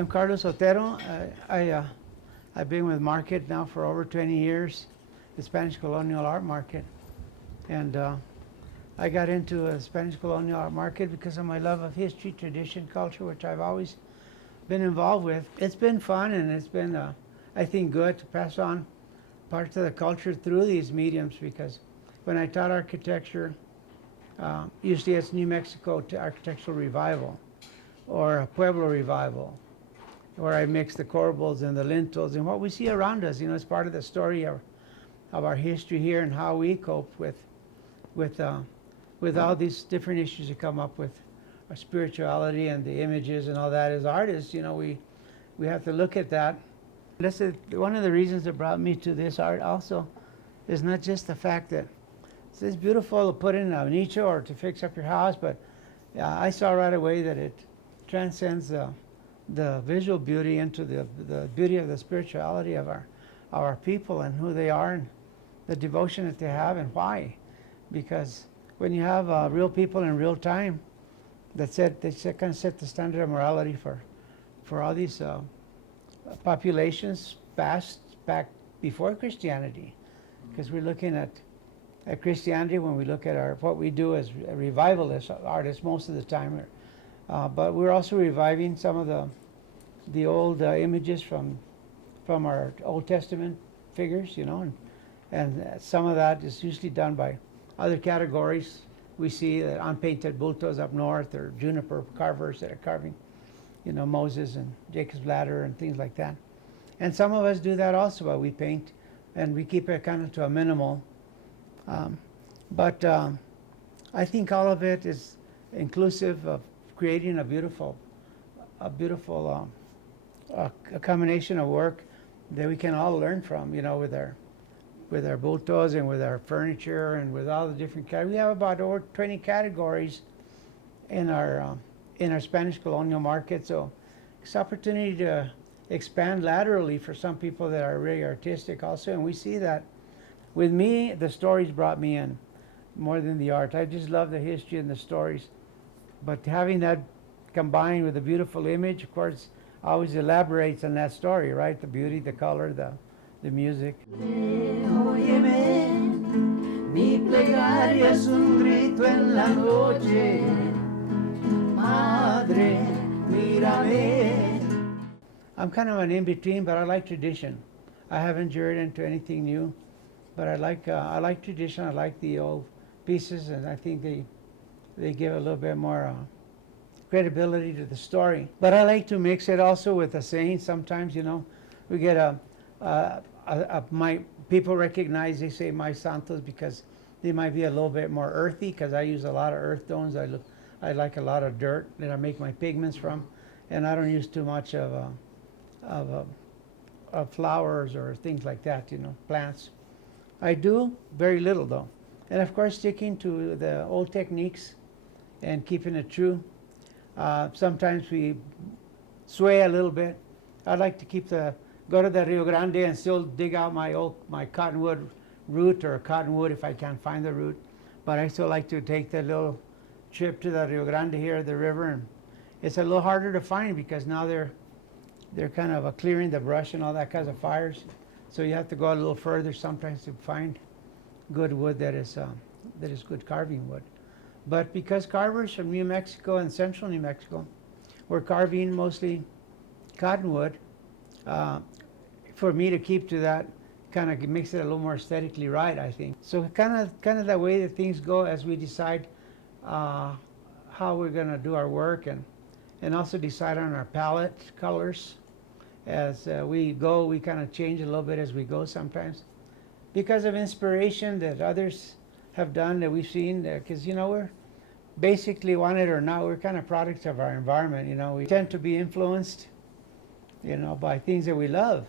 I'm Carlos Otero. I've been with Market now for over 20 years, the Spanish colonial art market. And I got into the Spanish colonial art market because of my love of history, tradition, culture, which I've always been involved with. It's been fun, and it's been, I think, good to pass on parts of the culture through these mediums, because when I taught architecture, usually it's New Mexico to architectural revival or a Pueblo revival, where I mix the corbels and the lintels and what we see around us. You know, it's part of the story of our history here and how we cope with all these different issues that come up with our spirituality and the images and all that. As artists, you know, we have to look at that. This is one of the reasons that brought me to this art also, is not just the fact that it's beautiful to put in a niche or to fix up your house, but I saw right away that it transcends the visual beauty into the beauty of the spirituality of our people and who they are and the devotion that they have and why. Because when you have real people in real time, they kind of set the standard of morality for all these populations back before Christianity. Because we're looking at Christianity when we look at what we do as revivalist artists most of the time. But we're also reviving some of the old images from our Old Testament figures, you know, and some of that is usually done by other categories. We see unpainted bultos up north, or juniper carvers that are carving, you know, Moses and Jacob's ladder and things like that. And some of us do that also, but we paint and we keep it kind of to a minimal. But I think all of it is inclusive of creating a beautiful a combination of work that we can all learn from, you know, with our bultos and with our furniture and with all the different categories. We have about over 20 categories in our Spanish colonial market, so it's an opportunity to expand laterally for some people that are really artistic also, and we see that. With me, the stories brought me in more than the art. I just love the history and the stories, but having that combined with a beautiful image, of course, always elaborates on that story, right? The beauty, the color, the music. Óyeme, mi plegaria es un grito en la noche, Madre, mírame. I'm kind of an in-between, but I like tradition. I haven't journeyed into anything new, but I like tradition. I like the old pieces, and I think they give a little bit more credibility to the story. But I like to mix it also with the saying. Sometimes, you know, we get my people recognize, they say my santos, because they might be a little bit more earthy, because I use a lot of earth tones. I like a lot of dirt that I make my pigments from, and I don't use too much of flowers or things like that, you know, plants. I do very little though, and of course sticking to the old techniques and keeping it true. Sometimes we sway a little bit. I like to go to the Rio Grande and still dig out my cottonwood root, or cottonwood if I can't find the root. But I still like to take the little trip to the Rio Grande here, the river, and it's a little harder to find because now they're kind of clearing the brush and all that kinds of fires. So you have to go a little further sometimes to find good wood that is good carving wood. But because carvers from New Mexico and central New Mexico were carving mostly cottonwood, for me to keep to that kind of makes it a little more aesthetically right, I think. So kind of the way that things go as we decide how we're going to do our work, and also decide on our palette colors. As we go, we kind of change a little bit as we go sometimes, because of inspiration that others have done that we've seen. Because you know, we're basically, want it or not, we're kind of products of our environment. You know, we tend to be influenced, you know, by things that we love.